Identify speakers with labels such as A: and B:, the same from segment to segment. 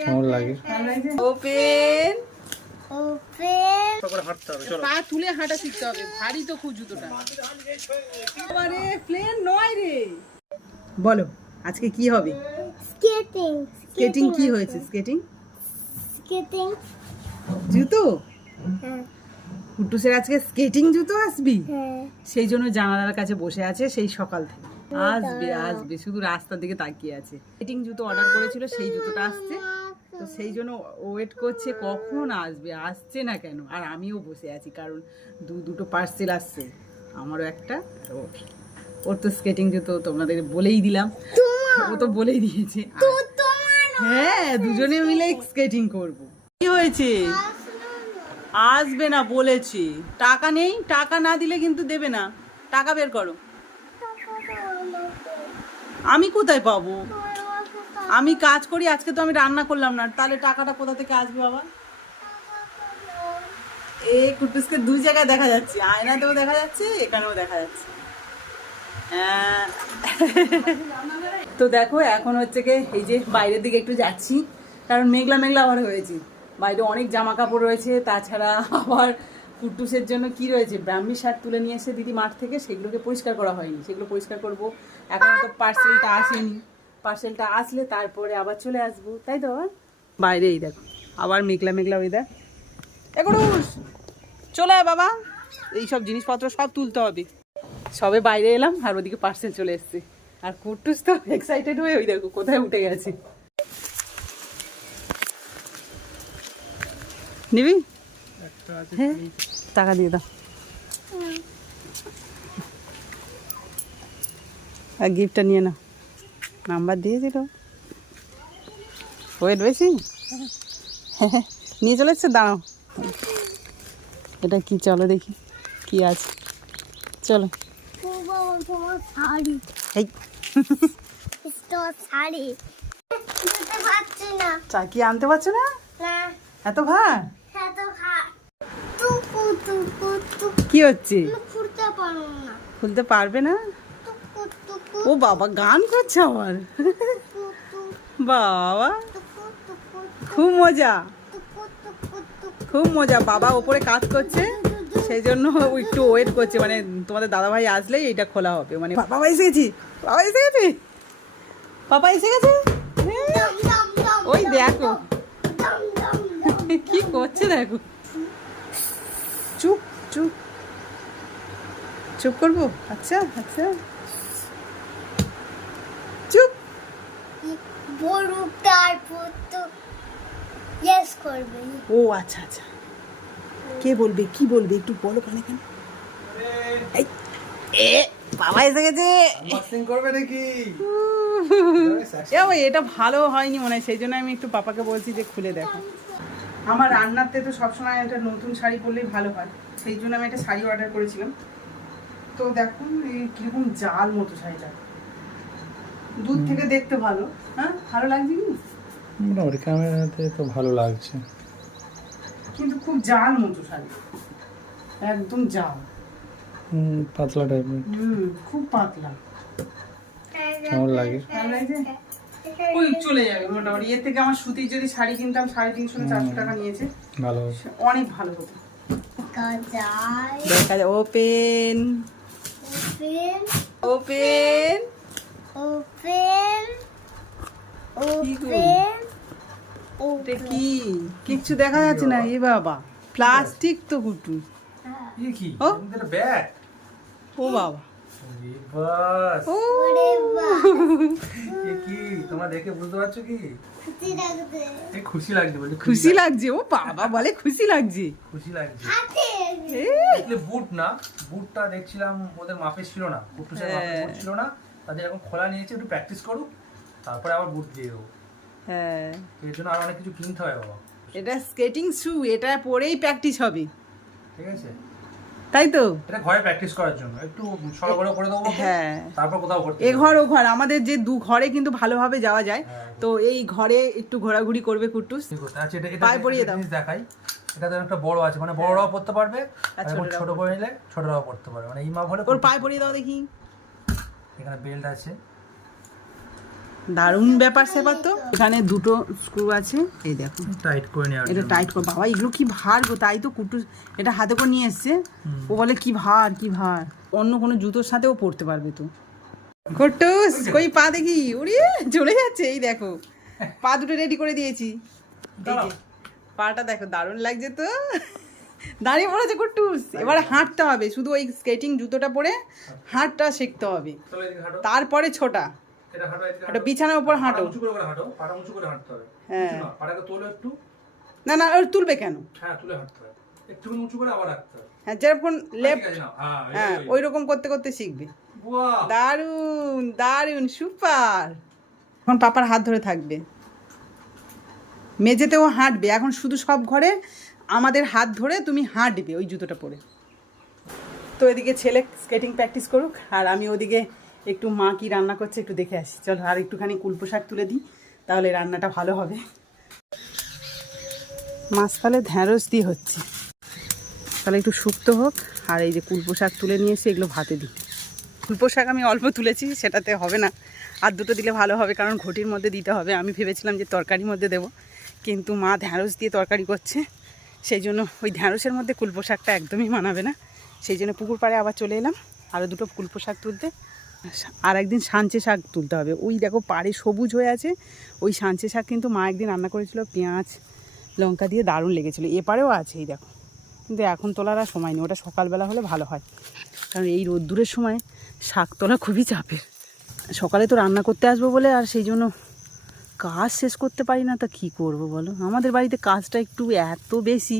A: কেমন লাগে?
B: Open
C: open
A: করে হাঁটতে হবে চলো।
B: পা তুলে হাঁটা শিখতে হবে ভারী তো খুব জুতোটা। আরে প্লেন নয় রে। বলো আজকে কি হবে?
C: স্কেটিং
B: স্কেটিং কি হয়েছে? স্কেটিং
C: স্কেটিং
B: জুতো?
C: হ্যাঁ।
B: আজকে স্কেটিং জুতো আসবি?
C: হ্যাঁ।
B: সেই জন্য জানালার কাছে বসে আছে সেই সকাল থেকে। আসবে আসবে শুধু রাস্তার দিকে তাকিয়ে আছে। স্কেটিং জুতো অর্ডার করেছিল সেই জুতোটা আসছে। তো সেই জন্য ওয়েট করছে কখন আসবে আসছে না কেন? আর আমিও বসে আছি কারণ দু দুটো পার্সেল আসছে। আমারও একটা ওর তো স্কেটিং জুতো তোমাদের বলেই দিলাম। ও তো বলেই দিয়েছে। হ্যাঁ দুজনে মিলে স্কেটিং করব। কি হয়েছে? আসবে না বলেছি। টাকা নেই টাকা না দিলে কিন্তু দেবে না। টাকা বের করো। আমি কোথায় পাবো? আমি কাজ করি, আজকে তো আমি রান্না করলাম না। তাহলে টাকাটা কোথা থেকে আসবে বাবা? এই কুটুসকে দুই জায়গায় দেখা যাচ্ছে। আয়নাতেও দেখা যাচ্ছে, এখানেও দেখা যাচ্ছে। হ্যাঁ। তো দেখো, এখন হচ্ছে কি এই যে বাইরের দিকে একটু যাচ্ছি। কারণ মেঘলা মেঘলা আবার হয়েছে। বাইরে অনেক জামা কাপড় রয়েছে, তাছাড়া আবার কুটুসের জন্য কি রয়েছে? ব্রাহ্মী শার্ট তুলে নিয়ে এসে দিদি মাঠ থেকে সেগুলোকে পরিষ্কার করা হয়নি। সেগুলো পরিষ্কার করব। এখন তো পার্সেলটা আসেনি। পার্সেলটা আসলে তারপরে আবার চলে আসব তাই তো বাবা? বাইরে এই দেখো আবার মেঘলা মেঘলা ওয়েদার এগুড়ুস চলে আয় বাবা এইসব জিনিসপত্র সব তুলতে হবে। সবে বাইরে এলাম আর ওদিকে পার্সেল চলে এসছে। আর কুটুস তো এক্সাইটেড হয়ে ওই দেখো কোথায় উঠে গেছে। নিবি? হ্যাঁ টাকা দিয়ে দাও। আর গিফটটা নিয়ে নাও। নাম্বার দিয়েছিল ওয়েট বেশি? নিয়ে চলে এসছে দাঁড়াও। এটা কি চলো দেখি কি আছে। চলো।
C: তোমার শাড়ি
B: এই।
C: তোমার শাড়ি দিতে পারছি না
B: চা কি আনতে পারছ না? এত ভার?
C: হ্যাঁ
B: কি হচ্ছে? খুলতে পারবে না? ও বাবা, গান করছে আমার। বাবা, খুব মজা। খুব মজা, বাবা ওপরে কাজ করছে, সেই জন্য একটু ওয়েট করছে। মানে তোমাদের দাদা ভাই আসলেই এটা খোলা হবে। মানে বাবা এসে গেছি, বাবা এসে গেছে। পাপা এসে গেছে? ওই দেখো। কি করছে দেখো? চুপ চুপ। চুপ করব? আচ্ছা আচ্ছা চুপ
C: বড় তারপর তো ইয়েস করবে।
B: ও আচ্ছা আচ্ছা। কে বলবে কি বলবে একটু বলো কানে কানে এ বাবা এসে গেছে।
A: আনবক্সিং করবে নাকি?
B: এ এটা ভালো হয়নি মনে হয় সেই জন্য আমি একটু পাপাকে বলছি যে খুলে দেখো। আমার রান্নাতে তো সবসময় একটা নতুন শাড়ি পরলেই ভালো হয় সেই জন্য আমি একটা শাড়ি অর্ডার করেছিলাম। তো দেখুন এই কীরকম জাল মতো শাড়িটা। দূর থেকে দেখতে ভালো। হ্যাঁ? ভালো লাগছে কি?
A: মোটামুটি ক্যামেরাতে তো ভালো লাগছে।
B: কিন্তু খুব জাল মতো শাড়ি। একদম জাল।
A: হুম, পাতলা টাইপের।
B: হুম খুব পাতলা।
A: কেমন লাগে?
B: ভালো লাগছে? ওই চলে যাবে মোটামুটি। এর থেকে আমার সুতির যদি শাড়ি কিনতাম সাড়ে তিনশো না চারশো টাকা নিয়েছে।
A: ভালো
B: অনেক ভালো হতো।
C: গাজাই
B: দেখা যায় open.
C: Open.
B: Open.
C: Open? Open
B: এটা কি? কিচ্ছু দেখা যাচ্ছে না এ বাবা। প্লাস্টিক তো কুটু ও।
A: ব্যাগ
B: ও বাবা।
A: বাস।
B: ও।
C: ওরে বাহ
A: এ কি? তোমরা দেখে বুঝতে পারছ কি?
C: খুশি লাগছে।
A: এ খুশি লাগছে বলছে
B: খুশি লাগছে। ও বাবা বলে খুশি লাগছে।
A: খুশি লাগছে।
B: এ,
A: বুট না বুটটা দেখছিলাম ওদের মাপে ছিল না।
B: হ্যাঁ।
A: বুট ছিল না। তাদের এখন খোলা নিয়েছে একটু প্র্যাকটিস করুক তারপরে আবার বুট দিয়ে দেবো।
B: হ্যাঁ।
A: এর জন্য আরও অনেক কিছু কিনতে হয় বাবা।
B: এটা স্কেটিং শু এটা পরেই প্র্যাকটিস হবে।
A: ঠিক আছে?
B: তাই তো?
A: এটা ঘরে প্র্যাকটিস করার জন্য। একটু সরবরাহ করে দেবো
B: হ্যাঁ।
A: তারপর কোথাও করতে
B: এ ঘর ও ঘর আমাদের যে দু ঘরে কিন্তু ভালোভাবে যাওয়া যায়।
A: হ্যাঁ।
B: তো এই ঘরে একটু ঘোরাঘুরি করবে কুটুস
A: ঠিক আছে। আচ্ছা এটা এটা
B: পায়ে পরিয়ে দাও।
A: জিনিস দেখাই। এটা তো একটা বড় আছে। মানে বড়রাও পড়তে পারবে
B: আর
A: আর ছোট করে নিলে ছোটরাও পড়তে পারবে। মানে এই মাপ হলে
B: ওর পায়ে পরিয়ে দাও দেখি।
A: এখানে বেল্ট আছে।
B: দারুণ ব্যাপার স্যাপার তো। এখানে দুটো স্ক্রু আছে। এই দেখো।
A: টাইট করে নেওয়ার
B: এটা টাইট কর। বাবা এগুলো কি ভার গো? তাই তো কুটু এটা হাতে করে নিয়ে এসছে। ও বলে কি ভার কি ভার? অন্য কোনো জুতোর সাথেও পরতে পারবে তো। কটুস কই পা দেখি? উড়ি চলে যাচ্ছে। এই দেখো। পা দুটো রেডি করে দিয়েছি। পাটা দেখো দারুণ লাগছে তো। দাঁড়িয়ে পড়েছে কুটুস এবার হাঁটতে হবে শুধু ওই স্কেটিং জুতোটা পরে হাঁটটা শিখতে হবে। তারপরে ছোটা। একটা বিছানার উপর হাঁটো। হ্যাঁ।
A: না,
B: না ওর তুলবে কেন?
A: হ্যাঁ
B: হ্যাঁ যেরকম লেফট
A: হ্যাঁ
B: হ্যাঁ ওই রকম করতে করতে শিখবে। দারুণ দারুণ সুপার। এখন পাপার হাত ধরে থাকবে। মেঝেতেও হাঁটবে। এখন শুধু সব ঘরে আমাদের হাত ধরে তুমি হাঁটবে ওই জুতোটা পরে। তো এদিকে ছেলে স্কেটিং প্র্যাকটিস করুক, আর আমি ওদিকে একটু মা কি রান্না করছে একটু দেখে আসি। চলো, আর একটুখানি কুলপো শাক তুলে দিই, তাহলে রান্নাটা ভালো হবে। মাছ তাহলে ঢ্যাঁড়স দিয়ে হচ্ছে। তাহলে একটু শুক্তো হোক, আর এই যে কুলপো শাক তুলে নিয়ে এসে এগুলো ভাতে দিই। কুলপো শাক আমি অল্প তুলেছি, সেটাতে হবে না। আর দুটো দিলে ভালো হবে, কারণ ঘটির মধ্যে দিতে হবে। আমি ভেবেছিলাম যে তরকারির মধ্যে দেবো, কিন্তু মা ঢ্যাঁড়স দিয়ে তরকারি করছে। সেই জন্য ওই ঢ্যাঁড়সের মধ্যে কুলপো শাকটা একদমই মানাবে না। সেই জন্য পুকুর পাড়ে আবার চলে এলাম, আরও দুটো কুলপো শাক তুলতে। আর একদিন সাঞ্চে শাক তুলতে হবে। ওই দেখো পাড়ে সবুজ হয়ে আছে, ওই সাঞ্চে শাক কিন্তু মা একদিন রান্না করেছিল, পেঁয়াজ, লঙ্কা দিয়ে দারুণ লেগেছিলো। এপারেও আছে এই দেখো, কিন্তু এখন তোলার আর সময় নেই, ওটা সকালবেলা হলে ভালো হয়। কারণ এই রোদ্দুরের সময় শাক তোলা খুবই চাপের। সকালে তো রান্না করতে আসব বলে, আর সেই জন্য কাজ শেষ করতে পারি না, তা কী করব বলো? আমাদের বাড়িতে কাজটা একটু এত বেশি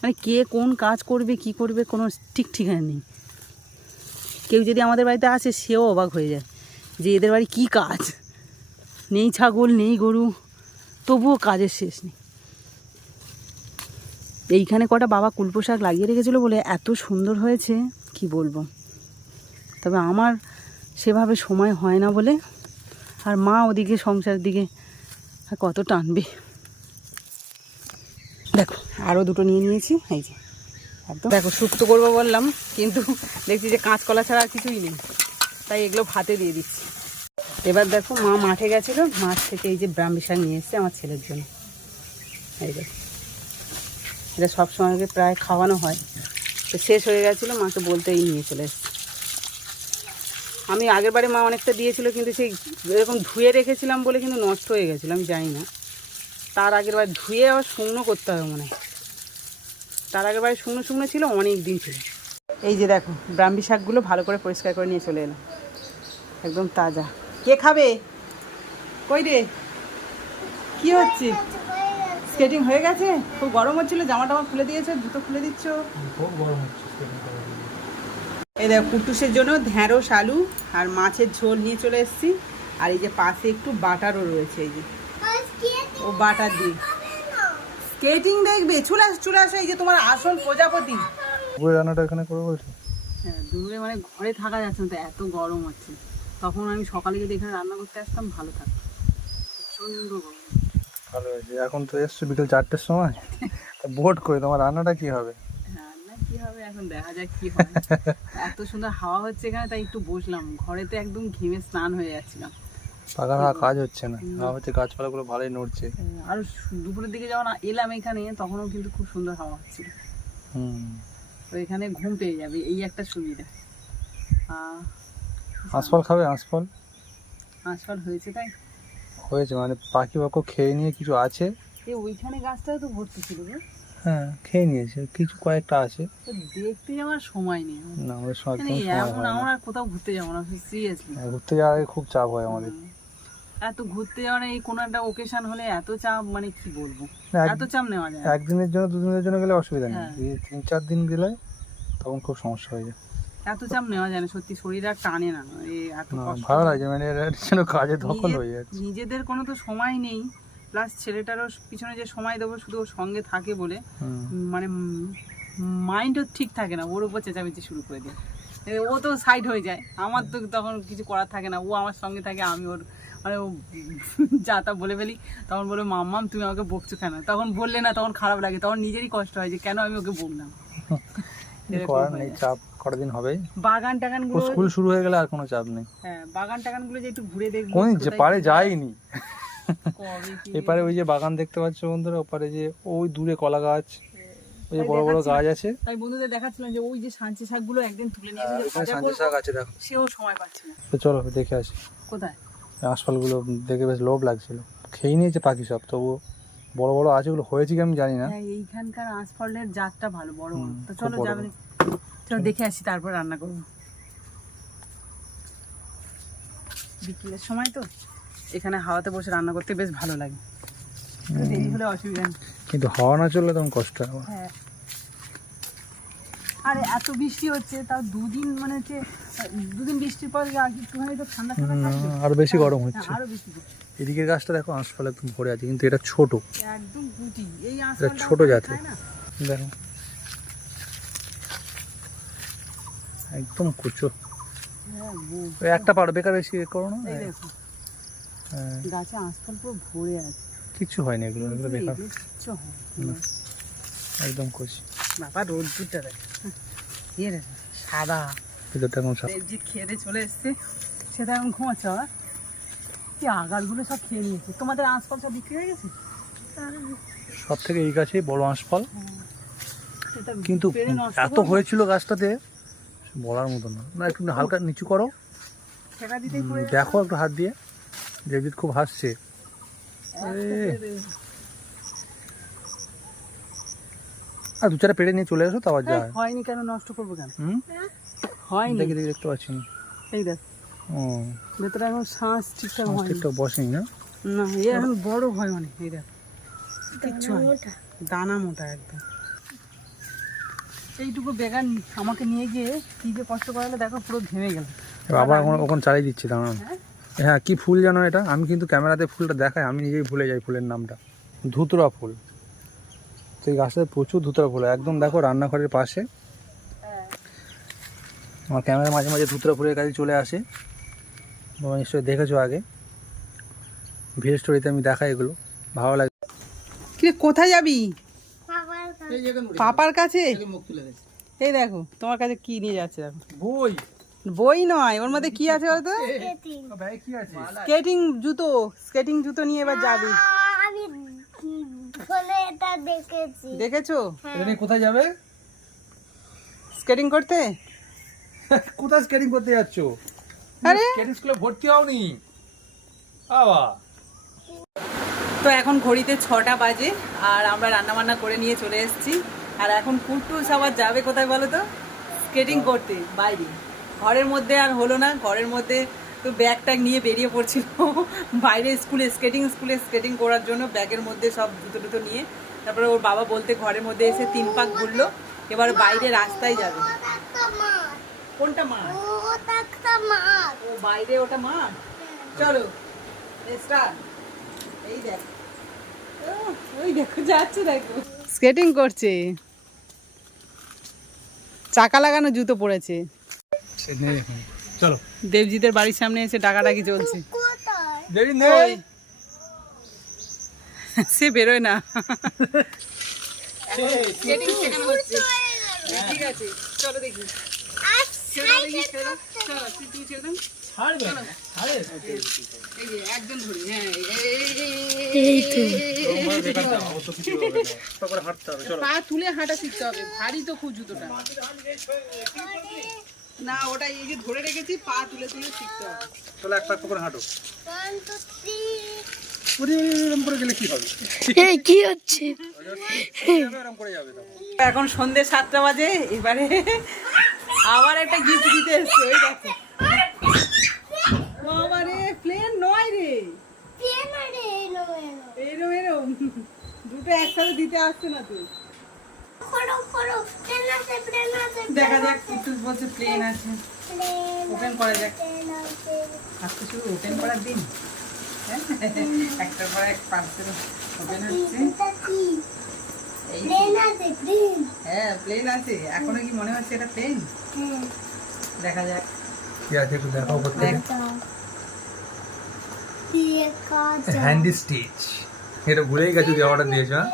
B: মানে কে কোন কাজ করবে, কি করবে, কোনো ঠিক ঠিকানা নেই। কেউ যদি আমাদের বাড়িতে আসে, সেও অবাক হয়ে যায় যে এদের বাড়ি কী কাজ? নেই ছাগল, নেই গরু, তবুও কাজের শেষ নেই। এইখানে কটা বাবা কুলপো শাক লাগিয়ে রেখেছিলো বলে এত সুন্দর হয়েছে, কি বলব? তবে আমার সেভাবে সময় হয় না বলে, আর মা ওদিকে সংসারের দিকে আর কত টানবে? দেখো। আরও দুটো নিয়ে নিয়েছি এই যে। একদম। দেখো শুক্তো করব বললাম কিন্তু দেখছি যে কাঁচকলা ছাড়া আর কিছুই নেই। তাই এগুলো ভাতে দিয়ে দিচ্ছি। এবার দেখো মা মাঠে গেছিল মাঠ থেকে এই যে ব্রাহ্মী শাক নিয়ে এসছে আমার ছেলের জন্য। এই দেখো। এটা সবসময় প্রায় খাওয়ানো হয়। তো শেষ হয়ে গেছিল মাকে বলতেই নিয়ে চলে এসছে। আমি আগের বারে মা অনেকটা দিয়েছিল, কিন্তু সেই এরকম ধুয়ে রেখেছিলাম বলে কিন্তু নষ্ট হয়ে গেছিল, আমি জানি না। তার আগের বার ধুয়ে আবার শুকনো করতে হবে মনে হয়। তার আগের বারে শুকনো শুকনো ছিল, অনেক দিন ছিল। এই যে দেখো, ব্রাহ্মী শাকগুলো ভালো করে পরিষ্কার করে নিয়ে চলে এলাম। একদম তাজা। কে খাবে? কই রে? কি হচ্ছে? স্কেটিং হয়ে গেছে? খুব গরম হচ্ছিল জামা টামা খুলে দিয়েছ, জুতো খুলে দিচ্ছ?
A: খুব গরম হচ্ছে।
B: এই দেখো কুটুসের জন্য ঢ্যাঁড়স আলু আর মাছের ঝোল নিয়ে চলে এসেছি। আর এই যে পাশে একটু বাটারও রয়েছে এই যে। ও বাটার দিয়ে। স্কেটিং দেখবে? চলে আস চলে আসো এই যে তোমার আসল প্রজাপতি।
D: দুপুরে রান্নাটা এখানে করে বলছো?
B: হ্যাঁ দূরে মানে ঘরে থাকা যাচ্ছে না তো এত গরম হচ্ছে। তখন আমি সকালে যদি এখানে রান্না করতে আসতাম ভালো থাকতো। প্রচণ্ড গরম।
D: ভালো হয়েছে। এখন তো এসছো বিকেল চারটের সময়। বোট করে তোমার রান্নাটা
B: কি হবে? এখন দেখা যাক কি হয়। এত সুন্দর হাওয়া হচ্ছে এখানে তাই একটু বসলাম। ঘরেতে একদম ঘেমে স্নান হয়ে যাচ্ছিলাম।
D: পাকা কাজ হচ্ছে না। আর হচ্ছে গাছপালাগুলো ভালোই নড়ছে।
B: আর দুপুরের দিকে যখন এলাম এখানে তখনও কিন্তু খুব সুন্দর হাওয়া হচ্ছিল।
D: হুম।
B: তো এখানে ঘুম পেয়ে যাবে এই একটা সুবিধা।
D: আঁশফল খাবে? আঁশফল?
B: আশফল হয়েছে তাই?
D: হয়েছে মানে পাখি পাখি খেয়ে নিয়ে কিছু আছে?
B: ওইখানে গাছটাও তো ভর্তি ছিল
D: হ্যাঁ খেয়ে নিয়েছে। কিছু কয়েকটা আছে।
B: দেখতে যাওয়ার সময় নেই।
D: না আমাদের সময়
B: মানে এখন আমরা কোথাও ঘুরতে যাব না সিরিয়াসলি
D: হ্যাঁ, ঘুরতে যাওয়ার খুব চাপ হয় আমাদের।
B: এত ঘুরতে যাওয়া এই কোনো একটা ওকেশন হলে এত চাপ মানে কি বলব? এত চাপ নেওয়া যায়
D: একদিনের জন্য দুদিনের জন্য গেলে অসুবিধা নেই।
B: হ্যাঁ।
D: এই তিন চার দিন গেলে তখন খুব সমস্যা হয়ে যায়।
B: এত চাপ নেওয়া যায় না সত্যি শরীর আর টানে না। এত
D: ভালো লাগে মানে এর জন্য কাজে
B: নিজে-
D: হয়ে যাচ্ছে।
B: নিজেদের কোনো তো সময় নেই। প্লাস ছেলেটারও পিছনে যে সময় দেবো শুধু ওর সঙ্গে থাকে বলে মানে মাইন্ডও ঠিক থাকে না। ওর উপর চেঁচামেচি শুরু করে দেয় ও তো সাইড হয়ে যায়। আমার তো তখন কিছু করার থাকে না। ও আমার সঙ্গে থাকে আমি ওর মানে ও যা তা বলে ফেলি। তখন বলে মাম্মাম তুমি আমাকে বকছো কেন? তখন বললে না তখন খারাপ লাগে। তখন নিজেরই কষ্ট হয় যে কেন আমি ওকে বকলাম।
D: চাপ
B: বাগান টাগানগুলো
D: স্কুল শুরু হয়ে গেলে আর কোনো চাপ নেই।
B: হ্যাঁ বাগান টাগানগুলো যে একটু ঘুরে দেখব
D: কোন পারে
B: কি
D: এপারে ওই যে বাগান দেখতে পাচ্ছ বন্ধুরা ওপারে যে ওই দূরে কলা গাছ ওই যে বড় বড় গাছ আছে।
B: আমি বন্ধুদের দেখাচ্ছিলাম যে ওই যে সাঞ্চি শাকগুলো একদিন তুলে নিয়ে এসে
D: সাঞ্চে শাক আছে দেখো।
B: সেও সময় পাচ্ছি না।
D: তো চলো দেখে আসি।
B: কোথায়?
D: আশফলগুলো দেখে বেশ লোভ লাগছিল। খেয়ে নিয়েছে পাখি সব তবু বড় বড় আছে ওগুলো হয়েছে কি আমি জানি না।
B: হ্যাঁ এইখানকার আঁশফলের জাতটা ভালো বড় তো চলো
D: বড়
B: যাবে। চলো দেখে আসি তারপর রান্না করব। বিকেলের সময় তো? এখানে হাওয়াতে বসে রান্না করতে বেশ ভালো লাগে। দেরি হলে অসুবিধা নেই।
D: কিন্তু হাওয়া না চললে তখন কষ্ট হবে
B: হ্যাঁ। আরে এত বৃষ্টি হচ্ছে তাও দুদিন মানে হচ্ছে দুদিন বৃষ্টির পর আর একটুখানি তো ঠান্ডা ঠান্ডা
D: হুম, আরও বেশি গরম
B: হ্যাঁ,
D: হচ্ছে
B: আরও বেশি
D: এদিকের গাছটা দেখো আঁশফল একদম ভরে আছে কিন্তু এটা ছোট।
B: একদম গুটি। এই
D: এটা
B: আঁশফলটা
D: ছোট
B: না?
D: দেখো। একদম কুচো।
B: হ্যাঁ
D: একটা পারো বেকার বেশি করো না। হ্যাঁ,
B: গাছে আঁশফল পুরো ভরে আছে।
D: কিচ্ছু হয়নি এগুলো এগুলো বেকার।
B: কিচ্ছু হয়
D: একদম কুচি।
B: বাবা রোদ্দুরটা দেখ। ইয়ে রে সাদা।
D: ভিতরটা এখন সাপ
B: দেবজিৎ খেয়ে দিয়ে চলে এসছে। সেটা এখন আবার কি আগারগুলো সব খেয়ে নিয়েছে। তোমাদের আঁশফল সব বিক্রি হয়ে গেছে?
D: সব থেকে এই গাছেই বড় আঁশফল।
B: সেটা
D: কিন্তু এত? হয়েছিল গাছটাতে বলার মতো না। না একটু হালকা নিচু করো। দেখো একটু হাত দিয়ে। দেবজিৎ খুব হাসছে। আর দু চারটা পেড়ে নিয়ে চলে আসো তো আবার
B: হ্যাঁ,
D: যায়।
B: হয়নি কেন? নষ্ট করব কেন? হয়নি।
D: দেখি দেখি দেখতে পাচ্ছি না।
B: এই দেখ।
D: ও।
B: ভেতরে এখন শ্বাস ঠিকঠাক হয়নি
D: ঠিকঠাক বসেনি না?
B: না এ এখন বড় হয় অনেক এই দেখ। কিচ্ছু হয় দানা মোটা। একদম। এইটুকু বেগান আমাকে নিয়ে গিয়ে কি যে কষ্ট করালে দেখো পুরো ঘেমে গেল।
D: আবার ওখানে ওখানে চালিয়ে দিচ্ছি দাঁড়ান।
B: হ্যাঁ?
D: কি ফুল জানো এটা? আমি কিন্তু ক্যামেরাতে ফুলটা দেখাই আমি নিজেই ভুলে যাই ফুলের নামটা। ধুতরা ফুল। সেই গাছটাতে প্রচুর ধুতরা ফুল হয়। একদম দেখো রান্নাঘরের পাশে। আমার ক্যামেরা মাঝে মাঝে ধুতরা ফুলের কাছে চলে আসে। তোমরা নিশ্চয়ই দেখেছ আগে। ভিড় স্টোরিতে আমি দেখাই এগুলো। ভালো লাগে।
B: কিরে কোথায় যাবি? পাপার কাছে। এই দেখো তোমার কাছে কি নিয়ে যাচ্ছে দেখো।
D: বই।
B: বই নয় ওর মধ্যে কি আছে বলতো?
C: Skating।
D: কি আছে?
B: স্কেটিং জুতো স্কেটিং জুতো নিয়ে এবার যাবি।
C: দেখেছি।
B: দেখেছ?
D: এটা কোথায় যাবে?
B: স্কেটিং করতে?
D: কোথায় স্কেটিং করতে যাচ্ছ?
B: আরে।
D: স্কেটিং স্কুলে ভর্তি হওনি? বাবা।
B: তো এখন ঘড়িতে ছটা বাজে আর আমরা রান্না বান্না করে নিয়ে চলে এসেছি। আর এখন কুটুস আবার যাবে কোথায় বলো তো স্কেটিং করতে বাইরে। ঘরের মধ্যে আর হলো না, ঘরের মধ্যে তো ব্যাগ ট্যাগ নিয়ে বেরিয়ে পড়ছিল। বাইরে স্কুলে স্কেটিং স্কুলে স্কেটিং করার জন্য ব্যাগের মধ্যে সব জুতো টুতো নিয়ে, তারপরে ওর বাবা বলতে ঘরের মধ্যে এসে তিন পাক ঘুরলো, এবার বাইরে রাস্তায় যাবে। কোনটা মাঠ? ও, বাইরে ওটা মাঠ? চলো এই দেখ। যাচ্ছে দেখো। স্কেটিং করছে। চাকা লাগানো জুতো পড়েছে।
D: সে নেই এখন চলো।
B: দেবজিতের বাড়ির সামনে এসে ডাকাডাকি চলছে।
C: কোথায়
D: নেই।
B: সে বেরোয় না। ঠিক আছে চলো। দেখি তুলে হাঁটা শিখতে হবে। ভারী তো খুব জুতোটা। না ওটা এই যে ধরে রেখেছি পা তুলে তুলে শিখতে হবে।
D: চলো এক পাক করে হাঁটো।
B: এখন সন্ধে সাতটা বাজে এবারে আবার একটা গিফট দিতে এসছে ওই দেখো। বাবা প্লেন নয় রে। এরম এরম। দুটো একসাথে দিতে আসছে না তুই দেখা যাক একটু বলছে প্লেন আছে। ওপেন করা যাক।
C: পেন
B: আজকে শুধু ওপেন করার দিন। হ্যাঁ? একটার পর এক পার্সেল ওপেন হচ্ছে। হ্যাঁ প্লেন আছে। এখনও কি মনে হচ্ছে এটা প্লেন
C: হ্যাঁ।
B: দেখা যাক।
D: কি আছে একটু দেখাও করতে। হ্যান্ডি স্টিচ এটা ভুলেই গেছো দিয়ে অর্ডার দিয়েছ হ্যাঁ?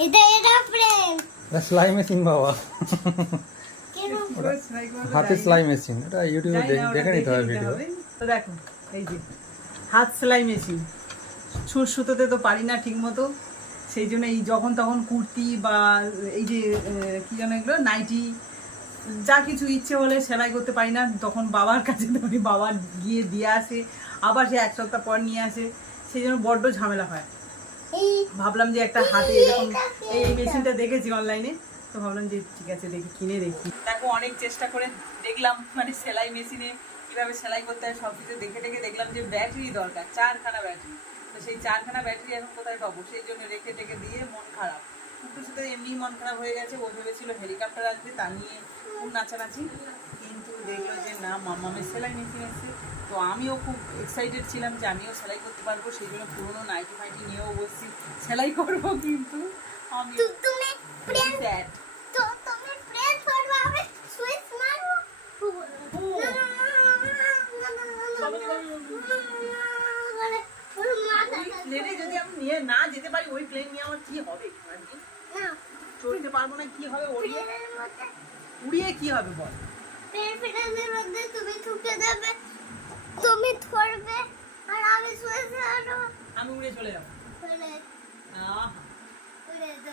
C: এটা এরোপ্লেন
D: সেলাই মেশিন বাবা হাতে সেলাই মেশিন এটা ইউটিউবে
B: জানি না, ওটা
D: দেখে নিতে হবে ভিডিও
B: তো দেখো এই যে হাত সেলাই মেশিন ছুঁচ সুতোতে তো পারি না ঠিক মতো সেই জন্য এই যখন তখন কুর্তি বা এই যে কি যেন এগুলো নাইটি যা কিছু ইচ্ছে হলে সেলাই করতে পারি না। তখন বাবার কাছে ধরি বাবা গিয়ে দিয়ে আসে, আবার সে এক সপ্তাহ পর নিয়ে আসে। সেই জন্য বড্ড ঝামেলা হয়। ভাবলাম যে একটা হাতে এরকম এই মেশিনটা দেখেছি অনলাইনে। তো ভাবলাম যে ঠিক আছে, দেখি কিনে দেখি। দেখো, অনেক চেষ্টা করে দেখলাম মানে সেলাই মেশিনে কীভাবে সেলাই করতে হয় সব কিছু দেখে দেখে দেখলাম যে ব্যাটারি দরকার, চারখানা ব্যাটারি। তো সেই চারখানা ব্যাটারি এখন কোথায় পাবো? সেই জন্য রেখে টেকে দিয়ে মন খারাপ। একটু সাথে এমনি মন খারাপ হয়ে গেছে। ও ভেবেছিল হেলিকপ্টার আসবে, তা নিয়ে খুব নাচানাচি কিন্তু দেখল যে না মামামের সেলাই মেশিন এসেছে। তো আমিও খুব এক্সাইটেড ছিলাম যে আমিও সেলাই করতে পারব সেই জন্য পুরোনো নাইটি ফাইটি নিয়েও বসছি সেলাই করব কিন্তু আমি
C: প্লেনে
B: যদি আমি নিয়ে না যেতে পারি ওই প্লেন নিয়ে আমার কি হবে? চলতে পারব না কি হবে?
C: ওই
B: উড়িয়ে কি হবে বল?
C: মধ্যে তুমি ঠুকে দেবে তুমি ধরবে আর আমি
B: আমি উড়ে চলে যাব।
C: প্লেন
B: আহ।
C: উড়ে যাবে।